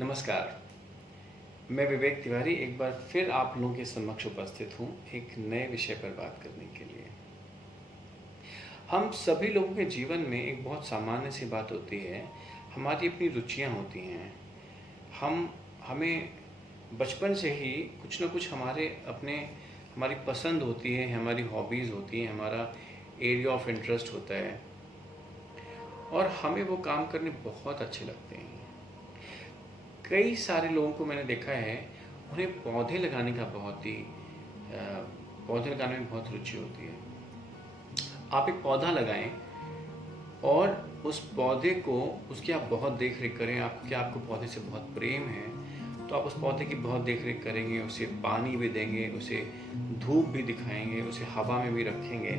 नमस्कार। मैं विवेक तिवारी एक बार फिर आप लोगों के समक्ष उपस्थित हूँ एक नए विषय पर बात करने के लिए। हम सभी लोगों के जीवन में एक बहुत सामान्य सी बात होती है, हमारी अपनी रुचियाँ होती हैं। हमें बचपन से ही कुछ न कुछ हमारी पसंद होती है, हमारी हॉबीज़ होती हैं, हमारा एरिया ऑफ इंटरेस्ट होता है और हमें वो काम करने बहुत अच्छे लगते हैं। कई सारे लोगों को मैंने देखा है, उन्हें पौधे लगाने में बहुत रुचि होती है। आप एक पौधा लगाएं और उस पौधे को उसकी आप बहुत देख रेख करें। आपको पौधे से बहुत प्रेम है तो आप उस पौधे की बहुत देख रेख करेंगे, उसे पानी भी देंगे, उसे धूप भी दिखाएंगे, उसे हवा में भी रखेंगे।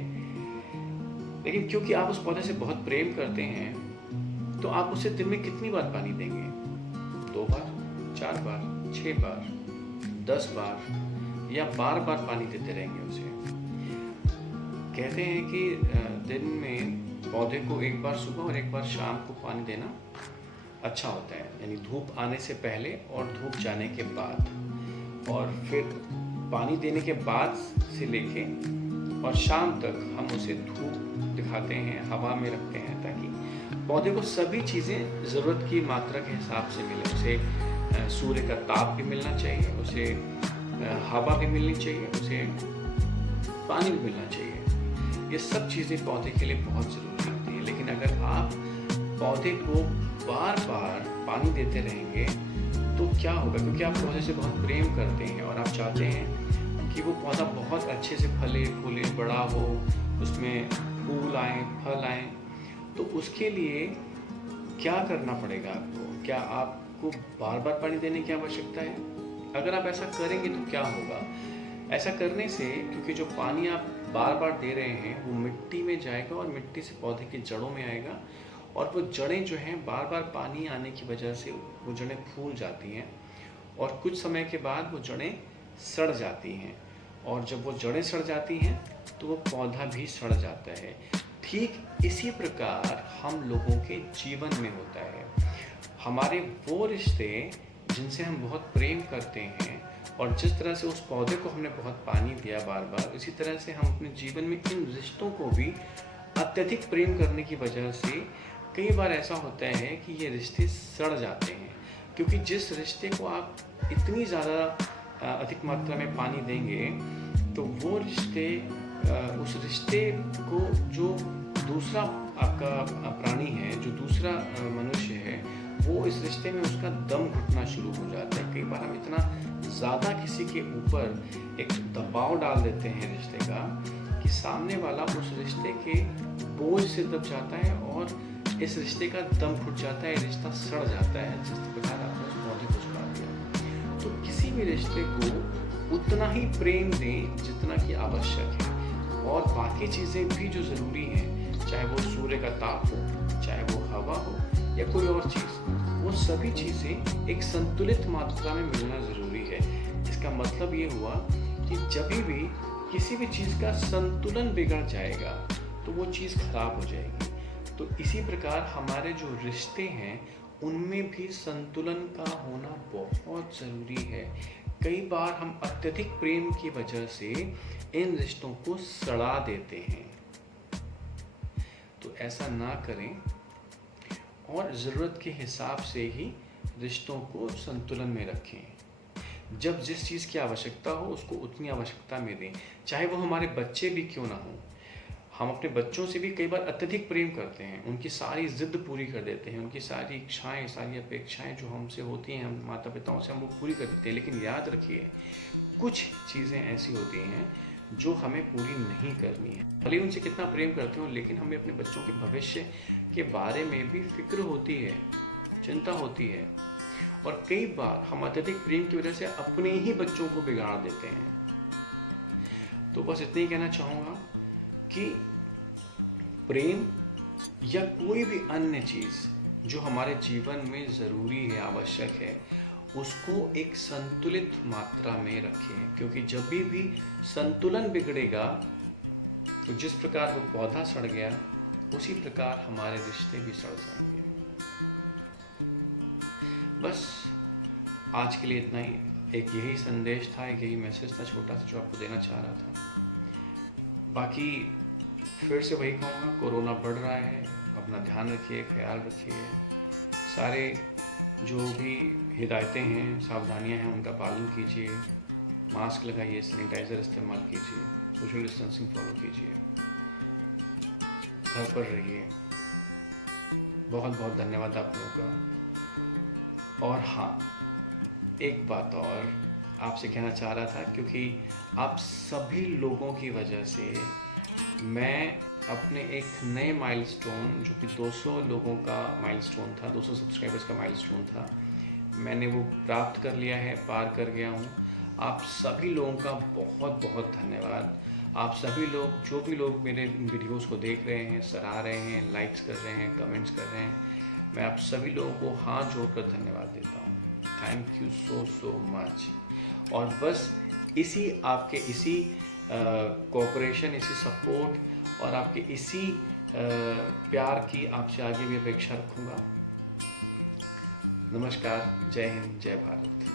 लेकिन क्योंकि आप उस पौधे से बहुत प्रेम करते हैं तो आप उसे दिन में कितनी बार पानी देंगे? 2 बार, 4 बार, 6 बार, 10 बार या बार बार पानी देते रहेंगे उसे। कहते हैं कि दिन में पौधे को एक बार सुबह और एक बार शाम को पानी देना अच्छा होता है, यानी धूप आने से पहले और धूप जाने के बाद। और फिर पानी देने के बाद से लेके और शाम तक हम उसे धूप दिखाते हैं, हवा में रखते हैं, ताकि पौधे को सभी चीज़ें ज़रूरत की मात्रा के हिसाब से मिले। उसे सूर्य का ताप भी मिलना चाहिए, उसे हवा भी मिलनी चाहिए, उसे पानी भी मिलना चाहिए। ये सब चीज़ें पौधे के लिए बहुत ज़रूरी होती हैं। लेकिन अगर आप पौधे को बार बार पानी देते रहेंगे तो क्या होगा? क्योंकि आप पौधे से बहुत प्रेम करते हैं और आप चाहते हैं कि वो पौधा बहुत अच्छे से फले फूले, बड़ा हो, उसमें फूल आए, फल आए। तो उसके लिए क्या करना पड़ेगा आपको? क्या आपको बार बार पानी देने की आवश्यकता है? अगर आप ऐसा करेंगे तो क्या होगा? ऐसा करने से, क्योंकि जो पानी आप बार बार दे रहे हैं वो मिट्टी में जाएगा और मिट्टी से पौधे की जड़ों में आएगा और वो जड़ें जो हैं बार बार पानी आने की वजह से वो जड़ें फूल जाती हैं और कुछ समय के बाद वो जड़ें सड़ जाती हैं। और जब वो जड़ें सड़ जाती हैं तो वो पौधा भी सड़ जाता है। ठीक इसी प्रकार हम लोगों के जीवन में होता है। हमारे वो रिश्ते जिनसे हम बहुत प्रेम करते हैं और जिस तरह से उस पौधे को हमने बहुत पानी दिया बार बार, इसी तरह से हम अपने जीवन में इन रिश्तों को भी अत्यधिक प्रेम करने की वजह से कई बार ऐसा होता है कि ये रिश्ते सड़ जाते हैं। क्योंकि जिस रिश्ते को आप इतनी ज़्यादा अधिक मात्रा में पानी देंगे तो वो उस रिश्ते को जो दूसरा आपका प्राणी है, जो दूसरा मनुष्य है, वो इस रिश्ते में उसका दम घुटना शुरू हो जाता है। कई बार हम इतना ज़्यादा किसी के ऊपर एक दबाव डाल देते हैं रिश्ते का कि सामने वाला उस रिश्ते के बोझ से दब जाता है और इस रिश्ते का दम घुट जाता है, रिश्ता सड़ जाता है। जिस प्रकार आपने उस पौधे को सुना दिया, तो किसी भी रिश्ते को उतना ही प्रेम दें जितना कि आवश्यक है। और बाकी चीज़ें भी जो ज़रूरी हैं, चाहे वो सूर्य का ताप हो, चाहे वो हवा हो या कोई और चीज़, वो सभी चीज़ें एक संतुलित मात्रा में मिलना ज़रूरी है। इसका मतलब ये हुआ कि जब भी किसी भी चीज़ का संतुलन बिगड़ जाएगा तो वो चीज़ खराब हो जाएगी। तो इसी प्रकार हमारे जो रिश्ते हैं उनमें भी संतुलन का होना बहुत ज़रूरी है। कई बार हम अत्यधिक प्रेम की वजह से इन रिश्तों को सड़ा देते हैं, तो ऐसा ना करें और ज़रूरत के हिसाब से ही रिश्तों को संतुलन में रखें। जब जिस चीज़ की आवश्यकता हो उसको उतनी आवश्यकता में दें, चाहे वो हमारे बच्चे भी क्यों ना हों। हम अपने बच्चों से भी कई बार अत्यधिक प्रेम करते हैं, उनकी सारी ज़िद पूरी कर देते हैं, उनकी सारी इच्छाएं, सारी अपेक्षाएं जो हमसे होती हैं, हम माता पिताओं से हम वो पूरी कर देते हैं। लेकिन याद रखिए, कुछ चीज़ें ऐसी होती हैं जो हमें पूरी नहीं करनी है। भले उनसे कितना प्रेम करते हो, लेकिन हमें अपने बच्चों के भविष्य के बारे में भी फिक्र होती है, चिंता होती है। और कई बार हम अत्यधिक प्रेम की वजह से अपने ही बच्चों को बिगाड़ देते हैं। तो बस इतना ही कहना चाहूँगा कि प्रेम या कोई भी अन्य चीज़ जो हमारे जीवन में ज़रूरी है, आवश्यक है, उसको एक संतुलित मात्रा में रखें। क्योंकि जब भी संतुलन बिगड़ेगा तो जिस प्रकार वो पौधा सड़ गया उसी प्रकार हमारे रिश्ते भी सड़ जाएंगे। बस आज के लिए इतना ही। एक यही संदेश था, एक यही मैसेज था छोटा सा जो आपको देना चाह रहा था। बाकी फिर से वही कहूँगा, कोरोना बढ़ रहा है, अपना ध्यान रखिए, ख्याल रखिए। सारे जो भी हिदायतें हैं, सावधानियां हैं, उनका पालन कीजिए। मास्क लगाइए, सैनिटाइज़र इस्तेमाल कीजिए, सोशल डिस्टेंसिंग फॉलो कीजिए, घर पर रहिए। बहुत बहुत धन्यवाद आप लोगों का। और हाँ, एक बात और आपसे कहना चाह रहा था, क्योंकि आप सभी लोगों की वजह से मैं अपने एक नए माइलस्टोन, जो कि 200 लोगों का माइलस्टोन था, 200 सब्सक्राइबर्स का माइलस्टोन था, मैंने वो प्राप्त कर लिया है, पार कर गया हूँ। आप सभी लोगों का बहुत बहुत धन्यवाद। आप सभी लोग, जो भी लोग मेरे वीडियोस को देख रहे हैं, सराह रहे हैं, लाइक्स कर रहे हैं, कमेंट्स कर रहे हैं, मैं आप सभी लोगों को हाथ जोड़कर धन्यवाद देता हूँ। Thank you so so much. और बस आपके इसी कोऑपरेशन, इसी सपोर्ट और आपके इसी प्यार की आपसे आगे भी अपेक्षा रखूँगा। नमस्कार, जय हिंद, जय भारत।